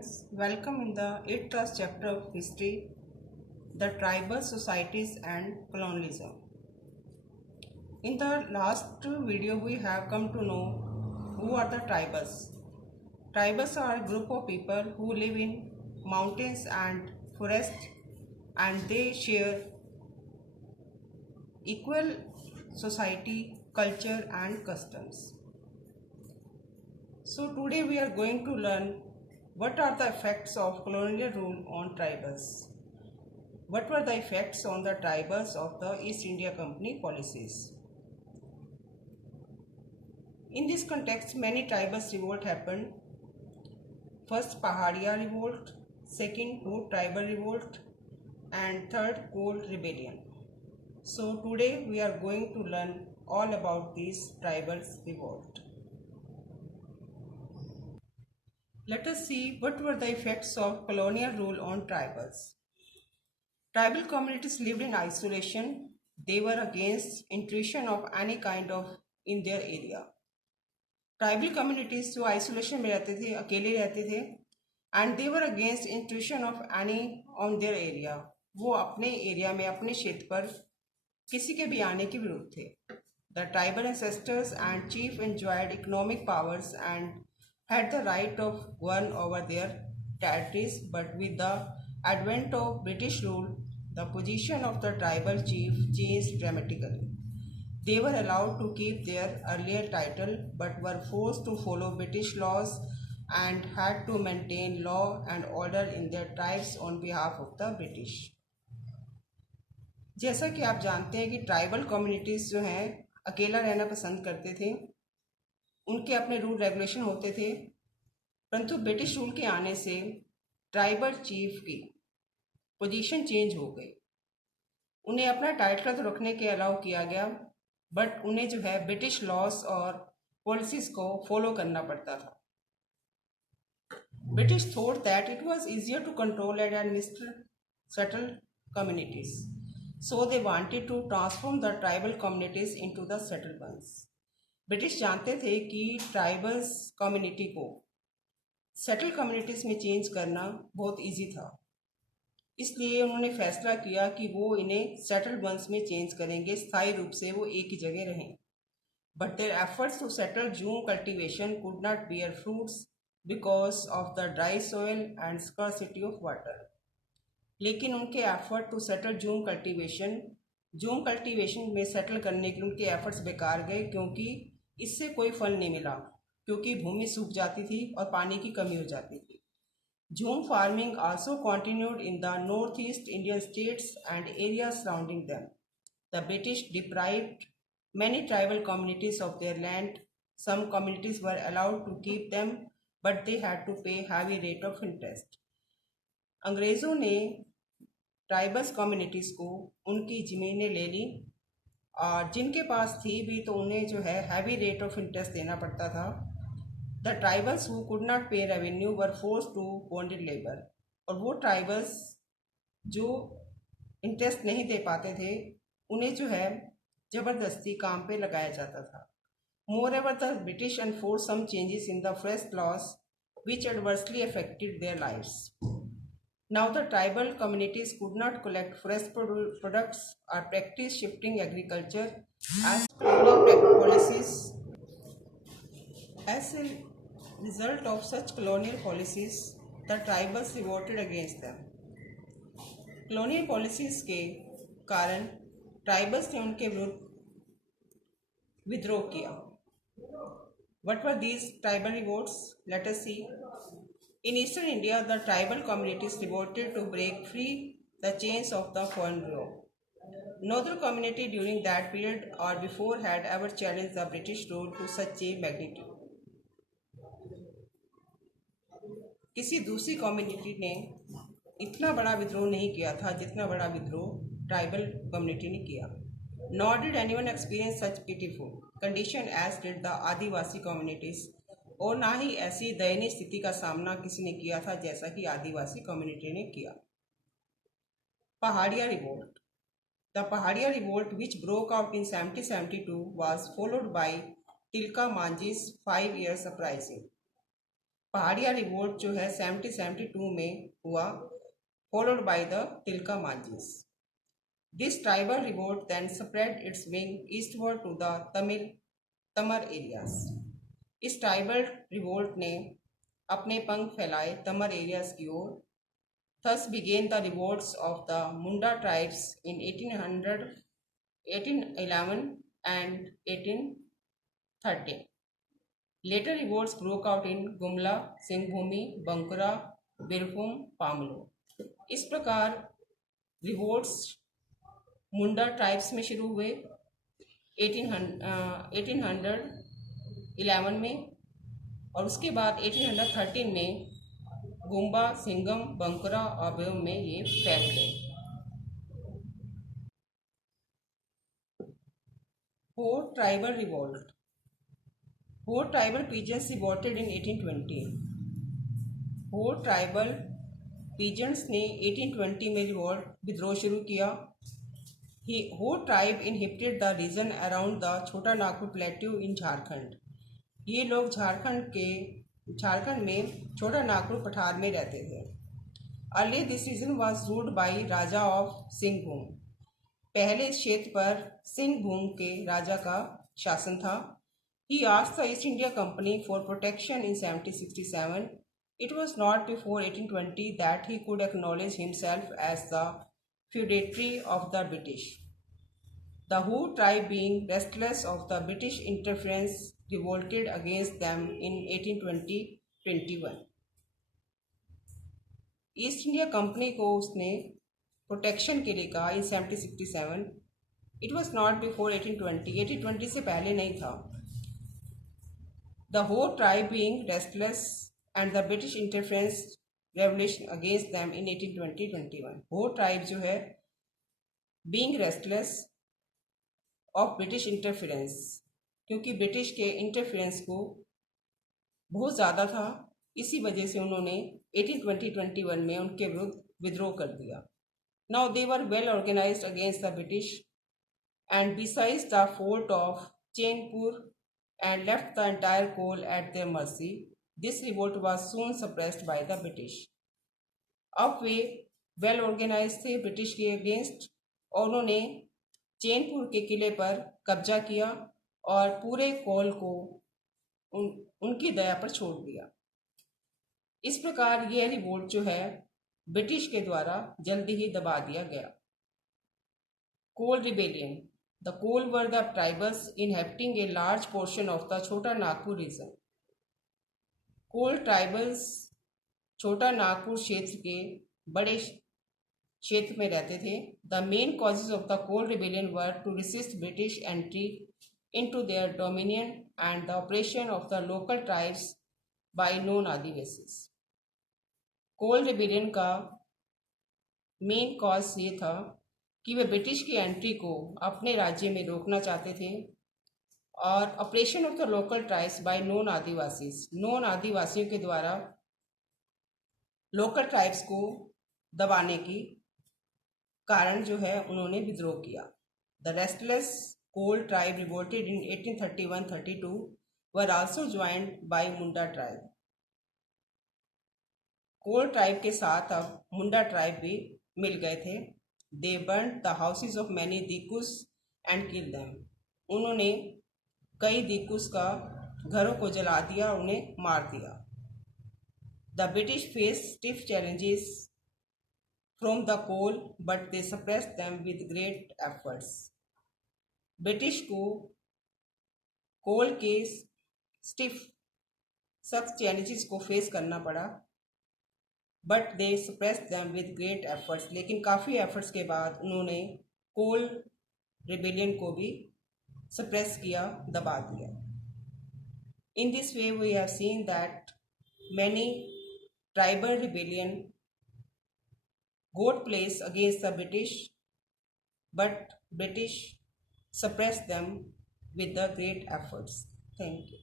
students, welcome in the 8th chapter of history, the tribal societies and colonialism. In the last video we have come to know who are the tribals. Tribals are a group of people who live in mountains and forests and they share equal society, culture and customs. So today we are going to learn what are the effects of colonial rule on tribals. What were the effects on the tribals of the East India Company policies? In this context, many tribals revolt happened. First, Pahadia revolt, second, Root tribal revolt, and third, Cold rebellion. So today we are going to learn all about these tribals revolt. Let us see what were the effects of colonial rule on tribals. Tribal communities lived in isolation. They were against intrusion of any kind of in their area. Tribal communities जो isolation में रहते थे, अकेले रहते थे, and they were against intrusion of any on their area. वो अपने area में अपने क्षेत्र पर किसी के भी आने के विरुद्ध थे. The tribal ancestors and chief enjoyed economic powers and had the right of govern over their territories, but with the advent of British rule, the position of the tribal chief changed dramatically. They were allowed to keep their earlier title, but were forced to follow British laws and had to maintain law and order in their tribes on behalf of the British. जैसा कि आप जानते हैं कि tribal communities जो हैं अकेला रहना पसंद करते थे, उनके अपने रूल रेगुलेशन होते थे, परंतु ब्रिटिश रूल के आने से ट्राइबल चीफ की पोजीशन चेंज हो गई. उन्हें अपना टाइटल तो रखने के अलाउ किया गया, बट उन्हें जो है ब्रिटिश लॉस और पॉलिसीज को फॉलो करना पड़ता था. British thought that it was easier to control and administer settle communities, so they wanted to transform the tribal communities into the settle ones. British जानते थे कि ट्राइबल्स कम्युनिटी को settle communities में change करना बहुत इजी था, इसलिए उन्होंने फैसला किया कि वो इन्हें सेटल वंस में चेंज करेंगे, स्थायी रूप से वो एक ही जगह रहें. But their efforts to settle jhum cultivation could not bear fruits because of the dry soil and scarcity of water. लेकिन उनके effort to settle jhum cultivation में सेटल करने के उनके एफर्ट्स बेकार गए, क्योंकि इससे कोई फल नहीं मिला, क्योंकि भूमि सूख जाती थी और पानी की कमी हो जाती थी. Jhum farming also continued in the northeast Indian states and areas surrounding them. The British deprived many tribal communities of their land. Some communities were allowed to keep them, but they had to pay heavy rate of interest. अंग्रेज़ों ने tribals communities को उनकी ज़मीनें ले ली और जिनके पास थी भी तो उन्हें जो है हैवी रेट ऑफ इंटरेस्ट देना पड़ता था. The tribals who could not pay revenue were forced to bonded labor. और वो ट्राइबल्स जो इंटरेस्ट नहीं दे पाते थे उन्हें जो है ज़बरदस्ती काम पे लगाया जाता था. Moreover, the British enforced some changes in the forest laws which adversely affected their lives. Now the tribal communities could not collect forest products or practice shifting agriculture as colonial policies. As a result of such colonial policies, the tribals revolted against them. colonial policies के कारण tribals ने उनके विरुद्ध विद्रोह किया. What were these tribal revolts? Let us see. In eastern India, the tribal communities revolted to break free the chains of the foreign rule. Northern community during that period or before had ever challenged the British rule to such a magnitude. किसी दूसरी community ने इतना बड़ा विद्रोह नहीं किया था जितना बड़ा विद्रोह ट्राइबल कम्युनिटी ने किया. Nor did anyone experience such pitiful condition as did the Adivasi communities. और ना ही ऐसी दयनीय स्थिति का सामना किसी ने किया था जैसा कि आदिवासी कम्युनिटी ने किया. पहाड़िया revolt. The Pahadia revolt, which broke out in 1772, was followed by Tilka Manji's 5 years uprising. Pahadiya revolt जो है 1772 में हुआ, followed by the Tilka Manjis. This tribal revolt then spread its wing eastward to the Tamar areas. इस tribal revolt ने अपने पंख फैलाए तमर एरियाज की ओर. Thus began the revolts of the Munda tribes in 1811 and 1813. Later revolts broke out in Gumla, Singhbhumi, Bankura, Birbhum, Pamlo. इस प्रकार revolts मुंडा tribes में शुरू हुए 1811 में, और उसके बाद 1813 में गुम्बा, सिंगम, बंकुरा और बेम में ये फैल गए. Four tribal revolt. Four tribal peasants revolted in 1820. Four tribal peasants ने 1820 में रिवोल्ट विद्रोह शुरू किया. Whole tribe inhabited the region around the छोटा नागपुर प्लेट्यू in झारखंड. ये लोग झारखंड में छोटा नागपुर पठार में रहते थे. Earlier this region was ruled by Raja of Singhbhum. पहले इस क्षेत्र पर सिंहभूम के राजा का शासन था. He asked the East India Company for protection in 1767. It was not before 1820 that he could acknowledge himself as the feudatory of the British. The Hu tribe, being restless of the British interference, revolted against them in 1820-21. East India company को उसने protection के लिए कहा in 1767. It was not before 1820. 1820 से पहले नहीं था. The whole tribe being restless and the British interference revolution against them in 1820-21. Whole tribe जो है being restless of British interference, क्योंकि ब्रिटिश के इंटरफेरेंस को बहुत ज़्यादा था, इसी वजह से उन्होंने 1820-21 में उनके विरुद्ध विद्रोह कर दिया. Now they were well organized against the British, and besides the fort of Chenpur and left the entire coal at their mercy. This revolt was soon suppressed by the British. अब वे वेल ऑर्गेनाइज थे British के against, और उन्होंने चैनपुर के किले पर कब्जा किया और पूरे कोल को उनकी दया पर छोड़ दिया. इस प्रकार यह रिवोल्ट जो है ब्रिटिश के द्वारा जल्दी ही दबा दिया गया. Kol rebellion. The Kol were the tribals inhabiting a large portion of the Chhota Nagpur reason. Coal tribals छोटा नागपुर क्षेत्र के बड़े क्षेत्र में रहते थे. The main causes of the Kol rebellion were to resist British entry into their dominion and the operation of the local tribes by non adivasis. Kol rebellion का main cause ये था कि वे ब्रिटिश की एंट्री को अपने राज्य में रोकना चाहते थे, और operation of the local tribes by non Adivasis, non आदिवासियों के द्वारा लोकल ट्राइब्स को दबाने की कारण जो है उन्होंने विद्रोह किया. The restless Kol tribe revolted in 1831-32 were also joined by Munda tribe. Kol tribe के साथ अब मुंडा ट्राइब भी मिल गए थे. They burn the houses of many dikus and kill them. उन्होंने कई दीकुस का घरों को जला दिया, उन्हें मार दिया. The British face stiff challenges from the Kol but they suppress them with great efforts. British को कोल के सख्त चैलेंजेस को फेस करना पड़ा, but they suppress them with great efforts. लेकिन काफ़ी एफर्ट्स के बाद उन्होंने कोल रिबेलियन को भी सप्रेस किया, दबा दिया. In this way we have seen that many tribal rebellion got place against the British, but British suppress them with the great efforts. Thank you.